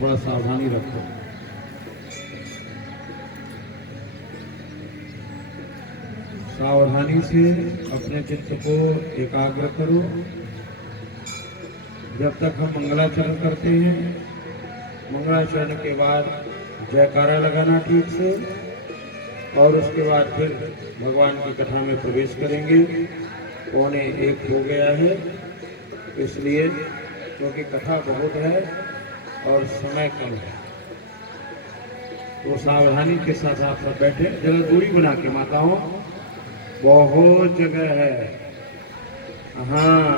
थोड़ा सावधानी रखो। सावधानी से अपने चित्त को एकाग्र करो। जब तक हम मंगलाचरण करते हैं, मंगलाचरण के बाद जयकारा लगाना ठीक से, और उसके बाद फिर भगवान की कथा में प्रवेश करेंगे। 1:15 हो गया है, इसलिए क्योंकि कथा बहुत है और समय कम है, तो सावधानी के साथ आप सब बैठे। जगह दूरी बना के माताओं, बहुत जगह है। हाँ,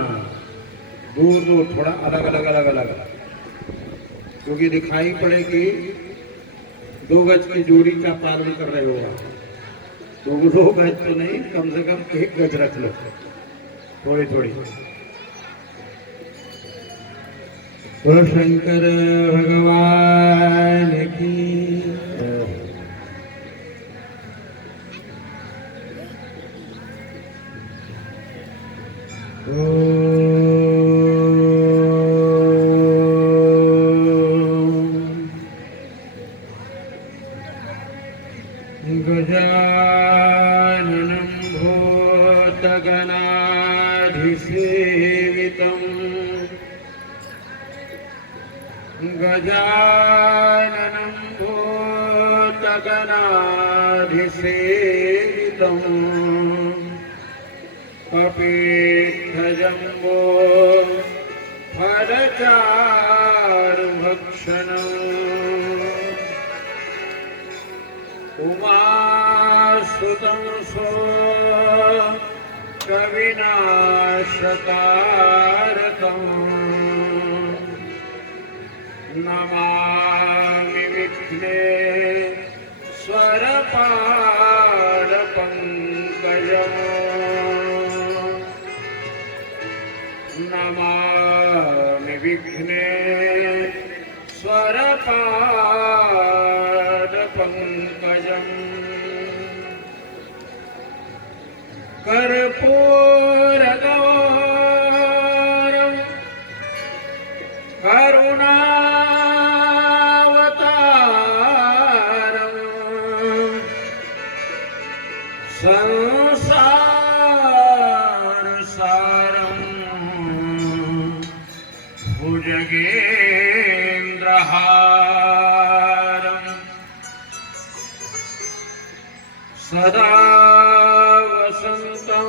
दूर दूर थोड़ा अलग अलग अलग अलग, क्योंकि दिखाई पड़ेगी 2 गज की दूरी का पालन कर रहे हो आप। 2 गज तो नहीं, कम से कम 1 गज रख लो, थोड़ी थोड़ी। बोलो शंकर भगवान की। गजाननं भूतगणाधिसेवितं गजाननं भूतगणाधिसेवितं कपित्थजम्बो फलचारुभक्षणम् उमासुतं कविनाशकारकम् नमामि विघ्नेश्वरपादपङ्कजम् नमामि विघ्नेश्वरपादपङ्कजम् कर्पूरगौरं करुणावतारं संसारसारं भुजगेन्द्रहारं सदा वसन्तं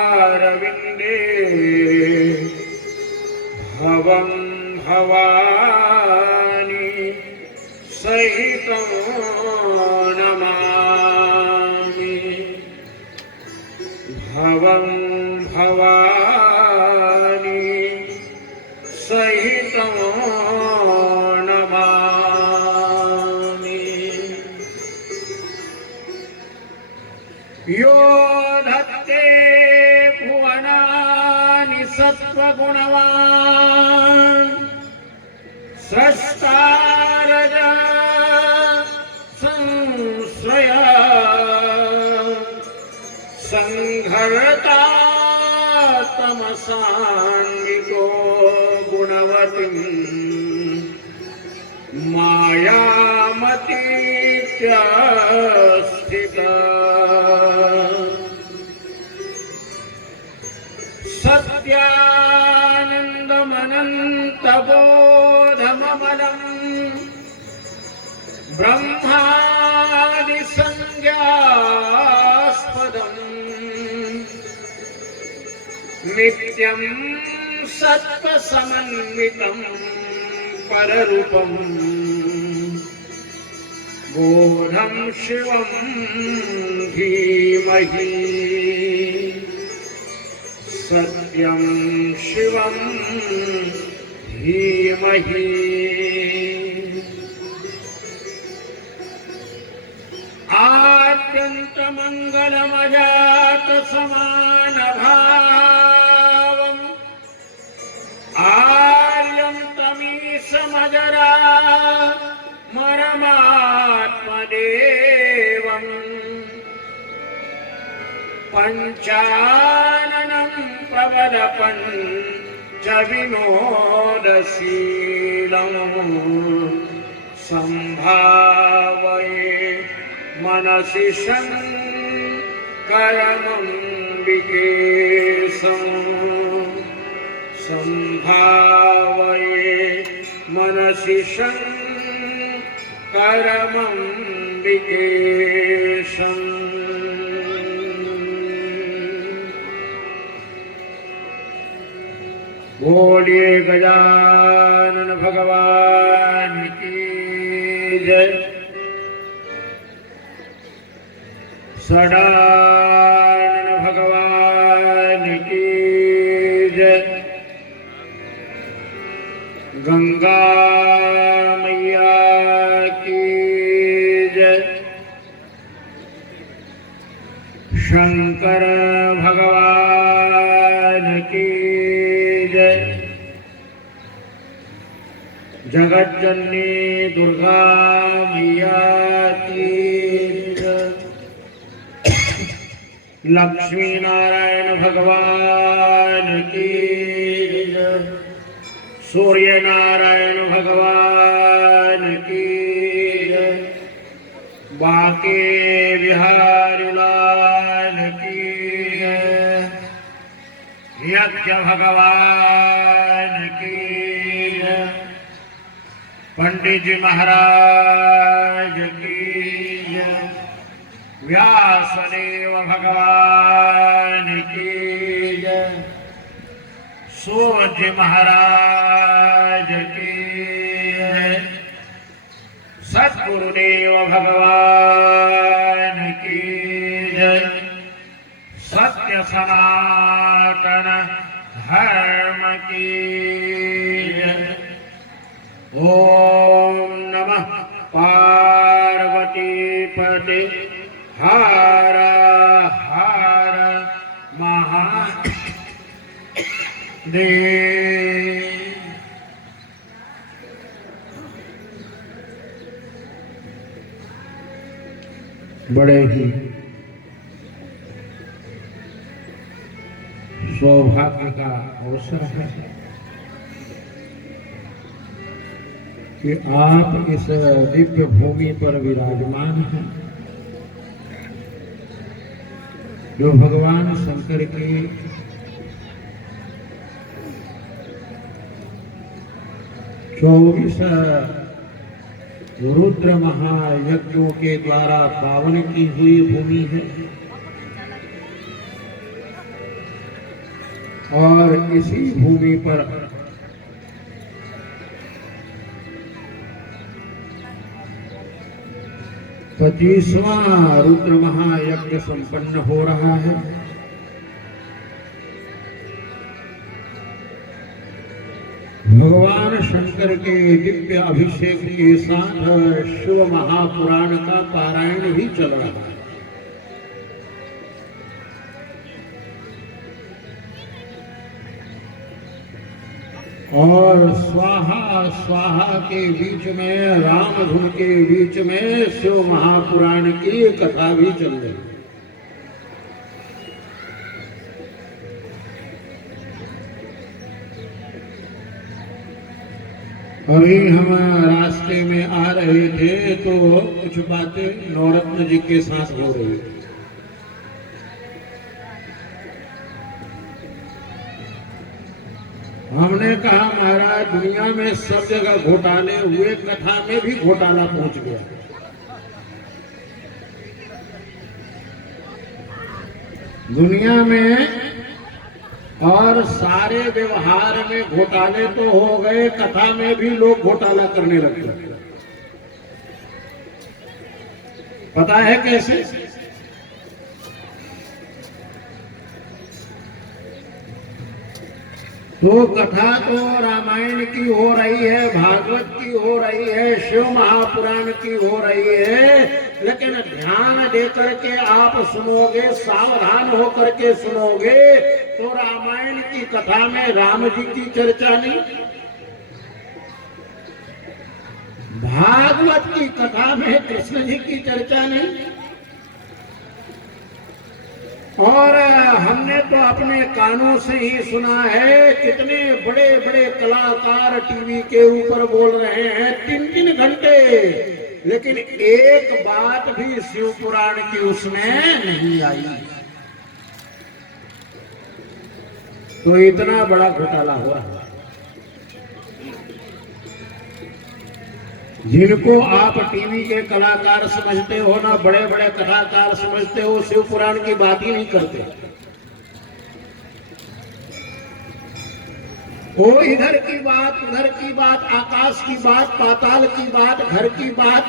हृदयारविन्दे भवं भवानी सहितं नमामि भवं भवानी सहितं नमामि। यो धत्ते भुवनानि सत्त्वगुणवान् स्रष्टारज संश्रय संघर्ता तमसान्वितो गुणवतीं मायामतीत्यस्थिता सत्यानन्दमनन्तबोधममलं ब्रह्मादिसंज्ञास्पदम् नित्यं सत्त्वसमन्वितं पररूपं बोधं शिवं धीमहि सत्यं शिवं धीमहि। आद्यन्तमङ्गलमजातसमानभावम् आर्यं तमीशमजरा मरमात्मदेवम् पञ्चाननं प्रबलपन् च विनोदशीलं संभावये मनसि शङ्करमम्बिकेशं संभावये मनसि शङ्करमम्बिकेशम्। बोलिए गजानन भगवान की जय। सडानन भगवान की जय। गंगा मैया की जय। शंकर भगवान की जय। जगत जननी दुर्गा मैया की जय। लक्ष्मी नारायण भगवान की जय। सूर्य नारायण भगवान की जय। बाके बिहारी लाल की जय। यज्ञ भगवान की जय। पंडित जी महाराज की जय। व्यासदेव भगवान की जय। सूर्य महाराज की जय। सद्गुरुदेव भगवान की जय। सत्य सनातन धर्म की जय। ओम नमः पार्वती पते हर हर महादेव। बड़े ही सौभाग्य का अवसर है कि आप इस दिव्य भूमि पर विराजमान हैं, जो भगवान शंकर की चौबीस रुद्र महायज्ञों के द्वारा पावन की हुई भूमि है और इसी भूमि पर 25वां रुद्र महायज्ञ संपन्न हो रहा है। भगवान शंकर के दिव्य अभिषेक के साथ शिव महापुराण का पारायण भी चल रहा है। और स्वाहा स्वाहा के बीच में, राम धुन के बीच में शिव महापुराण की कथा भी चल रही है। अभी हम रास्ते में आ रहे थे तो कुछ बातें नवरत्न जी के साथ हो रही थी। हमने कहा महाराज दुनिया में सब जगह घोटाले हुए, कथा में भी घोटाला पहुंच गया। दुनिया में और सारे व्यवहार में घोटाले तो हो गए, कथा में भी लोग घोटाला करने लगे। पता है कैसे? तो कथा तो रामायण की हो रही है, भागवत की हो रही है, शिव महापुराण की हो रही है, लेकिन ध्यान देकर के आप सुनोगे, सावधान होकर के सुनोगे तो रामायण की कथा में राम जी की चर्चा नहीं, भागवत की कथा में कृष्ण जी की चर्चा नहीं, और हमने तो अपने कानों से ही सुना है कितने बड़े बड़े कलाकार टीवी के ऊपर बोल रहे हैं 3-3 घंटे, लेकिन एक बात भी शिव पुराण की उसमें नहीं आई। तो इतना बड़ा घोटाला हो रहा है। जिनको आप टीवी के कलाकार समझते हो ना, बड़े बड़े कलाकार समझते हो, शिव पुराण की बात ही नहीं करते। वो इधर की बात, उधर की बात, आकाश की बात, पाताल की बात, घर की बात,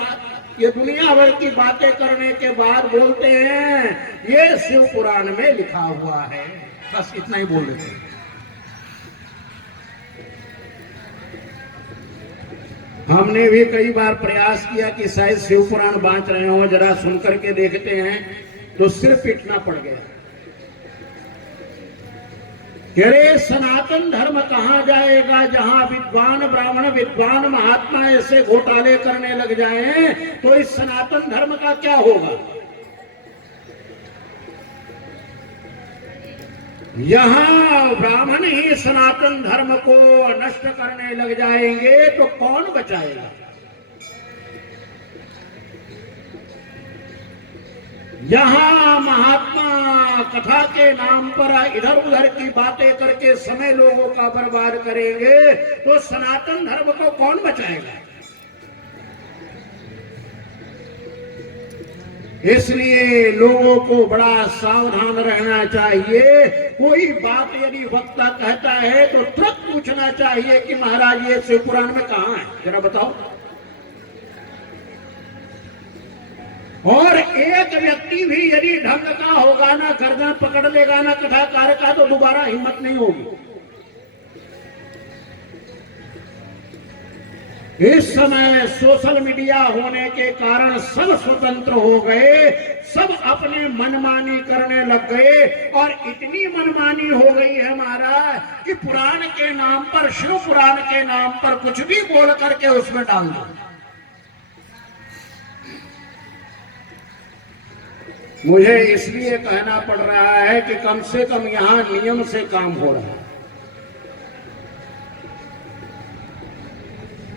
ये दुनिया भर की बातें करने के बाद बोलते हैं ये शिव पुराण में लिखा हुआ है। बस इतना ही बोल देते हैं। हमने भी कई बार प्रयास किया कि शायद शिव पुराण बांट रहे हो, जरा सुन करके देखते हैं, तो सिर पीटना पड़ गया। अरे सनातन धर्म कहां जाएगा जहां विद्वान ब्राह्मण, विद्वान महात्मा ऐसे घोटाले करने लग जाएं, तो इस सनातन धर्म का क्या होगा। यहां ब्राह्मण ही सनातन धर्म को नष्ट करने लग जाएंगे तो कौन बचाएगा। यहां महात्मा कथा के नाम पर इधर उधर की बातें करके समय लोगों का बर्बाद करेंगे तो सनातन धर्म को कौन बचाएगा। इसलिए लोगों को बड़ा सावधान रहना चाहिए। कोई बात यदि वक्ता कहता है तो तुरंत पूछना चाहिए कि महाराज ये शिव पुराण में कहां है, जरा बताओ। और एक व्यक्ति भी यदि ढंग का होगा ना, गर्दन पकड़ लेगा ना कथाकार का, तो दोबारा हिम्मत नहीं होगी। इस समय सोशल मीडिया होने के कारण सब स्वतंत्र हो गए, सब अपने मनमानी करने लग गए, और इतनी मनमानी हो गई है महाराज कि पुराण के नाम पर, शिव पुराण के नाम पर कुछ भी बोल करके उसमें डाल दो। मुझे इसलिए कहना पड़ रहा है कि कम से कम यहां नियम से काम हो रहा है।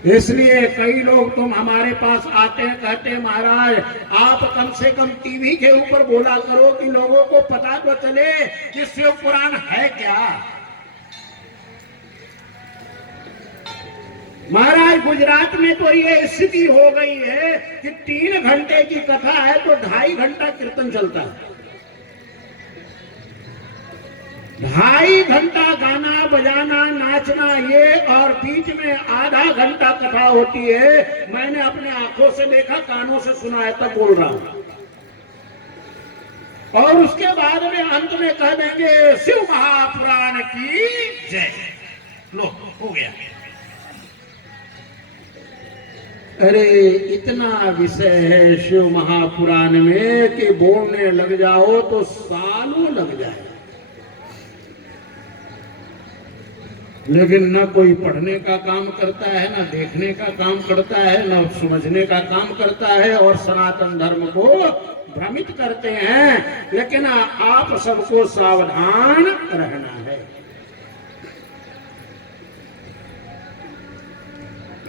इसलिए कई लोग तुम हमारे पास आते हैं, कहते हैं महाराज आप कम से कम टीवी के ऊपर बोला करो कि लोगों को पता तो चले कि शिव पुराण है क्या। महाराज गुजरात में तो ये स्थिति हो गई है कि 3 घंटे की कथा है तो 2.5 घंटा कीर्तन चलता है, 2.5 घंटा गाना बजाना नाचना ये, और बीच में आधा घंटा कथा होती है। मैंने अपने आंखों से देखा, कानों से सुना है, तब बोल रहा हूं। और उसके बाद में अंत में कह देंगे शिव महापुराण की जय। लो हो गया। अरे इतना विषय है शिव महापुराण में कि बोलने लग जाओ तो सालों लग जाए, लेकिन न कोई पढ़ने का काम करता है, न देखने का काम करता है, न समझने का काम करता है, और सनातन धर्म को भ्रमित करते हैं। लेकिन आप सबको सावधान रहना है।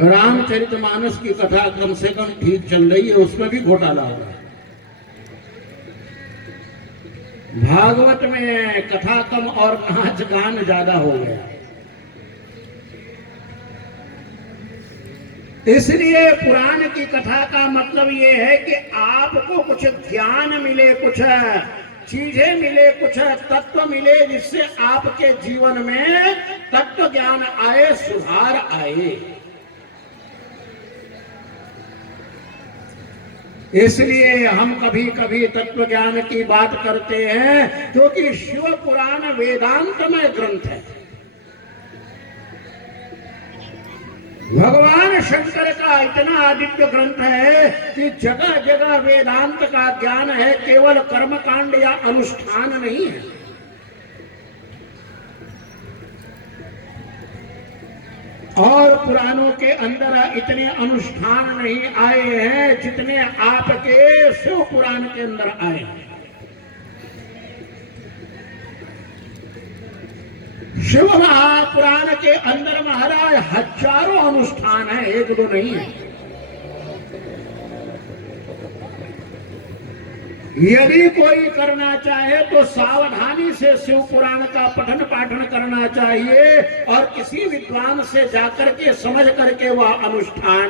रामचरितमानस की कथा कम से कम ठीक चल रही है, उसमें भी घोटाला हो रहा है। भागवत में कथा कम और नाच गान ज्यादा हो गया। इसलिए पुराण की कथा का मतलब ये है कि आपको कुछ ज्ञान मिले, कुछ चीजें मिले, कुछ तत्व मिले, जिससे आपके जीवन में तत्व ज्ञान आए, सुधार आए। इसलिए हम कभी कभी तत्व ज्ञान की बात करते हैं, क्योंकि शिव पुराण वेदांतमय ग्रंथ है। भगवान शंकर का इतना दिव्य ग्रंथ है कि जगह जगह वेदांत का ज्ञान है, केवल कर्मकांड या अनुष्ठान नहीं है। और पुराणों के अंदर इतने अनुष्ठान नहीं आए हैं जितने आपके शिव पुराण के अंदर आए हैं। शिव महापुराण के अंदर महाराज हजारों अनुष्ठान है, एक दो नहीं है। यदि कोई करना चाहे तो सावधानी से शिव पुराण का पठन पाठन करना चाहिए और किसी विद्वान से जाकर के समझ करके वह अनुष्ठान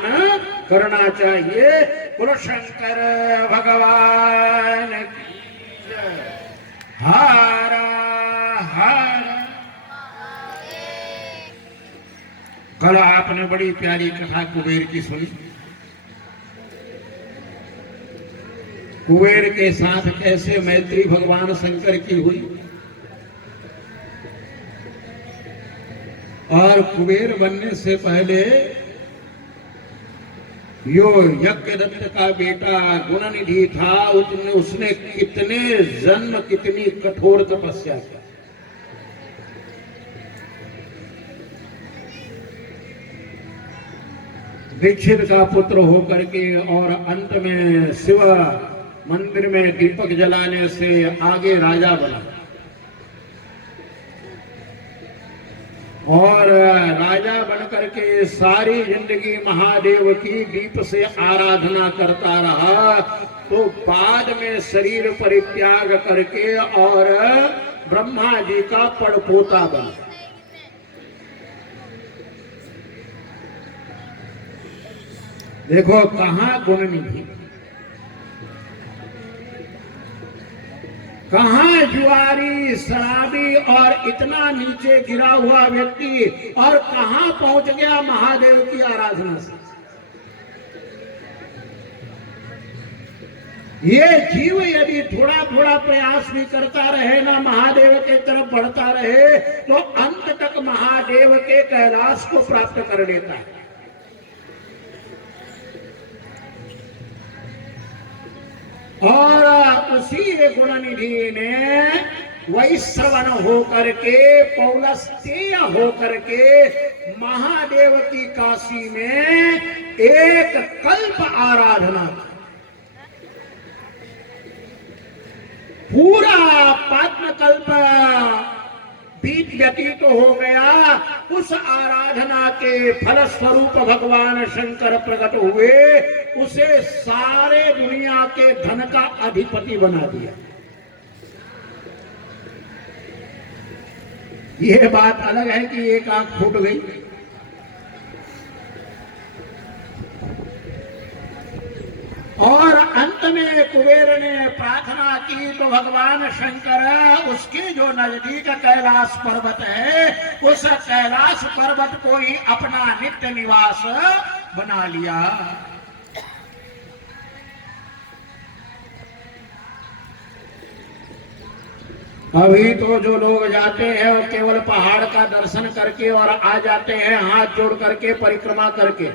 करना चाहिए। बोलो शंकर भगवान की जय। हर हर। कल आपने बड़ी प्यारी कथा कुबेर की सुनी। कुबेर के साथ कैसे मैत्री भगवान शंकर की हुई और कुबेर बनने से पहले यो यज्ञदत्त का बेटा गुणनिधि था, उसने कितने जन्म कितनी कठोर तपस्या की। दीक्षित का पुत्र होकर के और अंत में शिव मंदिर में दीपक जलाने से आगे राजा बना और राजा बनकर के सारी जिंदगी महादेव की दीप से आराधना करता रहा। तो बाद में शरीर परित्याग करके और ब्रह्मा जी का पड़पोता बना। देखो कहां गुणनिधि, कहां जुआरी शराबी और इतना नीचे गिरा हुआ व्यक्ति और कहां पहुंच गया महादेव की आराधना से। ये जीव यदि थोड़ा थोड़ा प्रयास भी करता रहे ना, महादेव के तरफ बढ़ता रहे, तो अंत तक महादेव के कैलाश को प्राप्त कर लेता है। और उसी गुणनिधि ने वैश्रवण होकर के, पौलस्त्य होकर के महादेव की काशी में एक कल्प आराधना, पूरा पात्म कल्प बीत व्यतीत हो गया। उस आराधना के फलस्वरूप भगवान शंकर प्रकट हुए, उसे सारे दुनिया के धन का अधिपति बना दिया। यह बात अलग है कि एक आंख फूट गई, और अंत में कुबेर ने प्रार्थना की तो भगवान शंकर उसके जो नजदीक कैलाश पर्वत है, उस कैलाश पर्वत को ही अपना नित्य निवास बना लिया। अभी तो जो लोग जाते हैं वो केवल पहाड़ का दर्शन करके और आ जाते हैं, हाथ जोड़ करके परिक्रमा करके।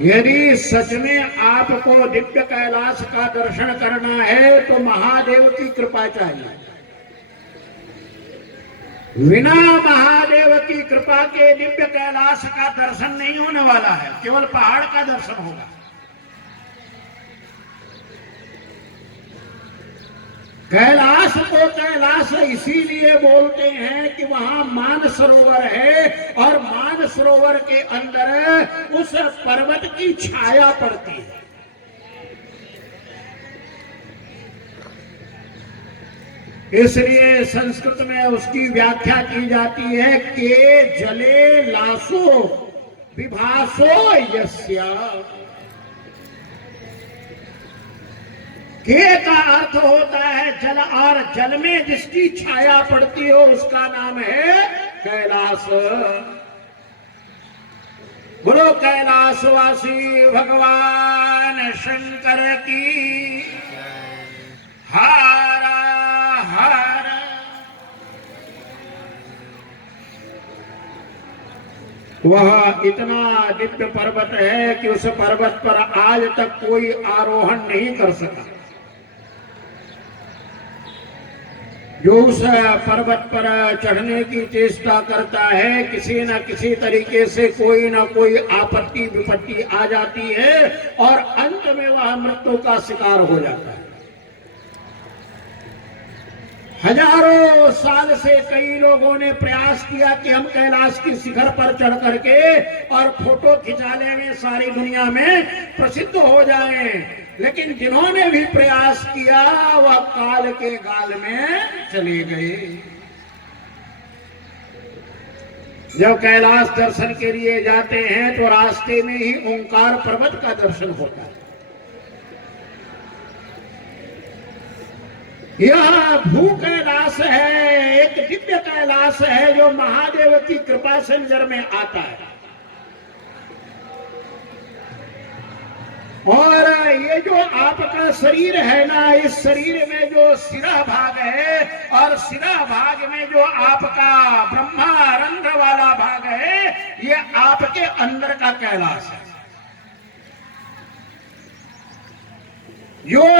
यदि सच में आपको दिव्य कैलाश का दर्शन करना है तो महादेव की कृपा चाहिए। बिना महादेव की कृपा के दिव्य कैलाश का दर्शन नहीं होने वाला है, केवल पहाड़ का दर्शन होगा। कैलाश को कैलाश इसीलिए बोलते हैं कि वहां मानसरोवर है और मानसरोवर के अंदर उस पर्वत की छाया पड़ती है। इसलिए संस्कृत में उसकी व्याख्या की जाती है कि जले लासो विभासो यस्या। के का अर्थ होता है जल, और जल में जिसकी छाया पड़ती हो उसका नाम है कैलाश। बोलो कैलाशवासी भगवान शंकर की हर हर। वह इतना दिव्य पर्वत है कि उस पर्वत पर आज तक कोई आरोहण नहीं कर सका। जो उस पर्वत पर चढ़ने की चेष्टा करता है, किसी न किसी तरीके से कोई न कोई आपत्ति विपत्ति आ जाती है और अंत में वह मृत्यु का शिकार हो जाता है। हजारों साल से कई लोगों ने प्रयास किया कि हम कैलाश की शिखर पर चढ़ करके और फोटो खिंचा लें, सारी दुनिया में प्रसिद्ध हो जाएं। लेकिन जिन्होंने भी प्रयास किया वह काल के गाल में चले गए। जब कैलाश दर्शन के लिए जाते हैं तो रास्ते में ही ओंकार पर्वत का दर्शन होता है। यह भू कैलाश है, एक दिव्य कैलाश है जो महादेव की कृपा से नजर में आता है। और ये जो आपका शरीर है ना, इस शरीर में जो सिरा भाग है और सिरा भाग में जो आपका ब्रह्मारंध्र वाला भाग है, ये आपके अंदर का कैलाश है। जो